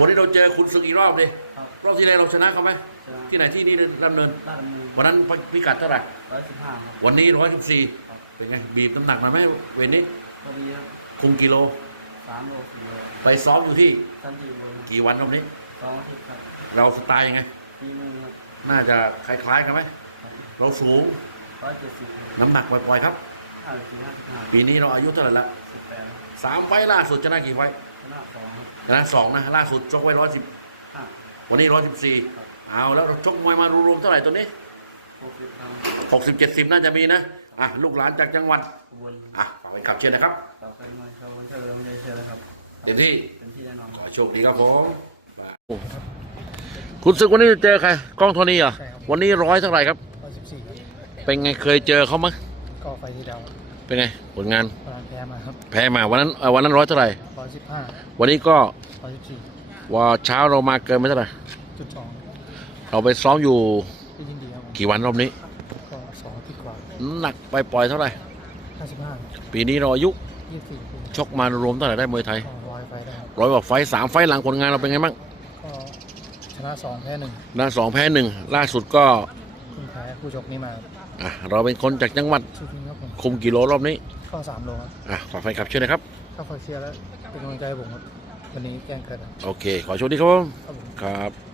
วันนี้เราเจอคุณศึกอีกรอบดิครับ รอบที่แล้วเราชนะเขาไหมชนะที่ไหนที่นี่ดำเนินลาดดำเนินวันนั้นพิกัดเท่าไหร่ร้อยสิบห้าครับ วันนี้ร้อยสิบสี่ครับ เป็นไงบีบน้ำหนักมาไหมเวรนี้พอดีครับคุมกิโล สามโลสี่โลไปซ้อมอยู่ที่สามสี่โลกี่วันรอบนี้ สองอาทิตย์ครับเราสไตล์ยังไง ปีหนึงครับน่าจะคล้ายๆกันไหมเราสูงร้อยเจ็ดสิบน้ำหนักปล่อยๆครับ ห้าสิบห้าสิบห้าปีนี้เราอายุเท่าไหร่ละสิบแปดสามไฟล์ล่าสุดชนะกี่ไฟล์ชนะสองครับชนะสองนะล่าสุดชกไว้ร้อยสิบห้าวันนี้ร้อยสิบสี่เอาแล้วเราชกมวยมารวมๆเท่าไหร่ตัวนี้หกสิบครั้งหกสิบเจ็ดสิบน่าจะมีนะอะลูกหลานจากจังหวัดขบวนอะฝากเป็นขับเชิญนะครับต่อไปมาเชิญวันเชิญวันเชิญนะครับเต็มที่เป็นที่แน่นอนขอโชคดีครับผมคุณศึกวันนี้จะเจอใครกล้องโทนี่เหรอใช่ครับวันนี้ร้อยเท่าไหร่ครับร้อยสิบสี่ครับเป็นไงเคยเจอเขามั้ย ก็ไฟที่ดาวเป็นไงผลงานตอนแพ้มาครับแพ้มาวันนั้นเอ่อวันนั้นร้อยเท่าไหร่ ร้อยสิบห้าวันนี้ก็ร้อยสิบสี่ว่าเช้าเรามาเกินไปเท่าไหร่จุดสองเราไปซ้อมอยู่ที่ยินดีครับผมกี่วันรอบนี้ ก็สองอาทิตย์กว่าน้ำหนักไปปล่อยเท่าไหร่ ห้าสิบห้าปีนี้เราอายุยี่สิบสี่ปีชกมารวมเท่าไหร่ได้มวยไทยก็ร้อยไฟได้ครับร้อยกว่าไฟต์สามไฟต์หลังผลงานเราเป็นไงบ้างก็ชนะสองแพ้หนึ่งหน้าสองแพ้หนึ่งล่าสุดก็เพิ่งแพ้ คู่ชกนี้มาครับอะเราเป็นคนจากจังหวัดชื่อพิงครับผมคุมกิโลรอบนี้ก็สามโลครับอะฝากแฟนคลับช่วยหนะครับ ถ้าคอยเชียร์แล้วเป็นกำลังใจให้ผมครับวันนี้แจ้งเกิดครับโอเค ขอโชคดีครับผมครับผม ครับ